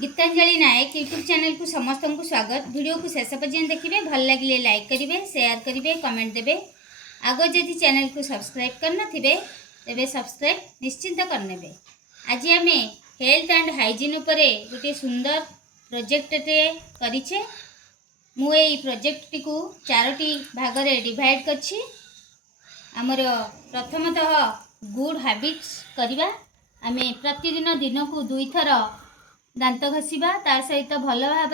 गीतांजलि नायक YouTube channel को समस्त को स्वागत। वीडियो को शेष पर्यंत देखिए, भल लगे लाइक करेंगे, शेयर करेंगे, कमेंट देवे। आग जदि चैनल को सब्सक्राइब करना तेरे सब्सक्राइब निश्चिंत करने। आज आम हेल्थ एंड हाइजीन उपरे गोटे सुंदर प्रोजेक्टे करिछे। मु एई प्रोजेक्ट को 4टी भाग रे डिवाइड करछि। आमर प्रथमतः गुड हैबिट्स करिबा। आमे प्रतिदिन दिन को 2 थर दांत घसीबा, तार सहित भल भाव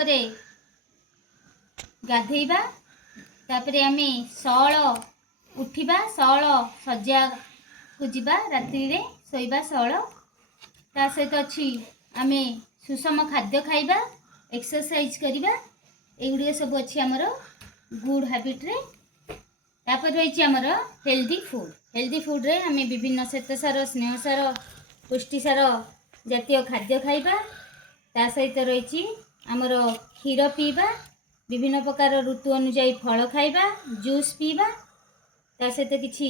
गाधेबा। तापरे आमे सळ उठिबा, सळ सज्जा को जीवा, रात्रि रे सोइबा सळ। तार सहित अछि आमे सुषम खाद्य खाइबा, एक्सरसाइज करिबा। एगुडी सब अछि हमर गुड हैबिट रे। तापर रहिछि हमर हेल्दी फूड। हेल्दी फूड रे आमे विभिन्न श्वेतसार, स्नेहसार, पुष्टिसार जातीय खाद्य खाइबा। ता सहित रही आमर क्षीर पीवा, विभिन्न प्रकार ऋतु अनुजाई फल खाइबा, जूस पीवा। ता सहित किछि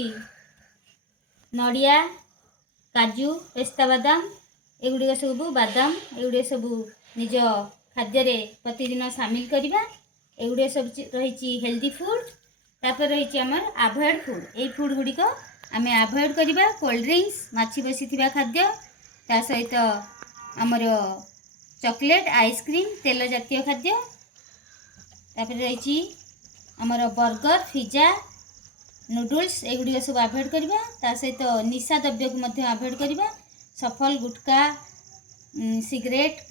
नड़िया, काजू, पेस्ता बादाम, एगुड़ी सब बादाम एगुड़ी सब निज खाद्य रे प्रतिदिन सामिल करिबा। एगुड़ी सब रही हेल्दी फूड। तापर रही आमर अवॉइड फूड। ए फूड गुड़िक आमे अवॉइड करिबा। कोल्ड ड्रिंक्स, माछी बसी खाद्य, ता सहित आमर चॉकलेट, आइसक्रीम, तेल जातीय खाद्य। तापर रही आमर बर्गर, पिज्जा, नूडल्स, एगुड़ी सब अवॉइड करिबा। ता सहित निशा द्रव्य को मध्य अवॉइड करिबा। सफल, गुटखा, सिगरेट,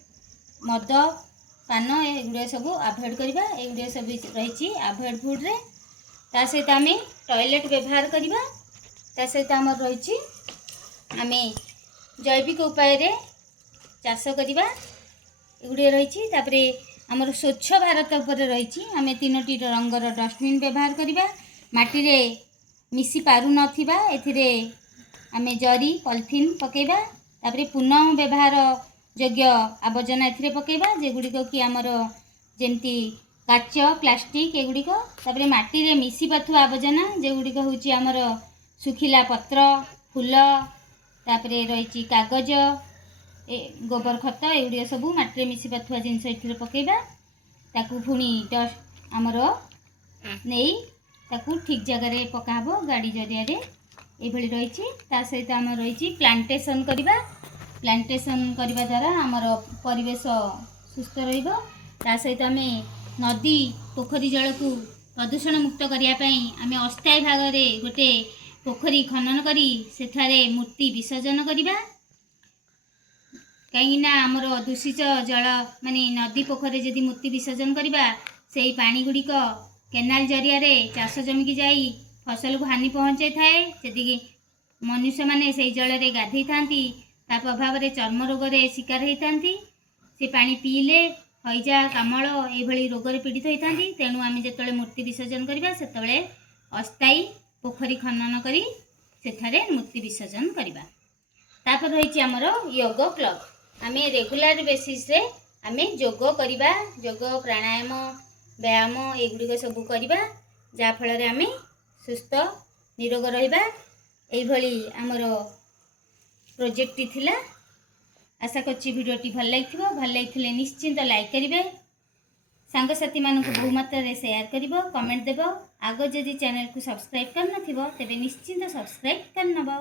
मद, पान एगुड़ी सब अवॉइड करिबा। एगुड़ी सब रही अवॉइड फूड रे। ता सहित आमे टॉयलेट व्यवहार करिबा। ता सहित आमर रही आमे जैविक उपाय रे चाष करिबा। एगुड़ी रही। तापरे आमर स्वच्छ भारत उपर रही आमे 3टी रंगर डस्टबिन व्यवहार करिबा। माटी रे मिसी पारु नथिबा एथिरे आमे जरी, पॉलिथीन पकेबा। तापरे पुनः व्यवहार योग्य आवर्जना एथिरे पकेबा, जेगुड़ी कि आमर जेमती काच, प्लास्टिक एगुड़िक। तापरे माटी रे मिसी पाथुआ आवर्जना जेगुड़िक होउची आमर सुखिला पत्र, फूल, तापरे रही कागज, गोबर खत एगुड़ी सब माटी में मिसी पाथुआ जिनस ये पकेबा। ताकू पुणी डस्ट आमर नहीं ताकू ठीक जगह रे पकाबो गाड़ी जरिया रे। एभली रही। ता सहित आम रही प्लांटेशन करिबा। प्लांटेशन करिबा द्वारा आमर परिवेश सुस्थ रहिबो। ता सहित आमे नदी, पोखरी जल को प्रदूषण मुक्त करिया पई आमे अस्थायी भाग रे गोटे पोखरी खनन करी सेठारे मूर्ति विसर्जन करिबा। कहीं आमर दूषित जल माने नदी पोखरी जदि मूर्ति विसर्जन करिबा, सेई पानी गुड़िक केनाल जरिया रे चाष जमी की जाई फसल को हानि पहुँचाई थाए। जदि मनुष्य माने सेई जल रे गाधई थांती, ता प्रभाव रे चर्म रोग रे शिकार होइतांती। से पानी पीले हईजा, कामल एभली रोग रे पीड़ित होइतांती। तेणु आमे जेतले मूर्ति विसर्जन करिबा सेतले अस्थायी पोखरी खनन करी सेठारे मूर्ति विसर्जन करिबा। तापर रही आमर योग क्लब। आमे रेगुलर बेसिस रे आमे योग करिबा। योग, प्राणायाम, व्यायाम एगुड़ी सब करिबा, जा फल रे आमे सुस्थ निरोग रहिबा। एई भली आमर प्रोजेक्ट थिला। आशा करछि वीडियोटी भल लागिथिबो। भल लागिथिले निश्चिंत लाइक करिवे, सांग साथी मानक बहु मात्रा रे शेयर करिवो, कमेंट देबो। आगो जदि चैनल को सब्सक्राइब करनथिबो तेबे निश्चिंत सब्सक्राइब करनबो।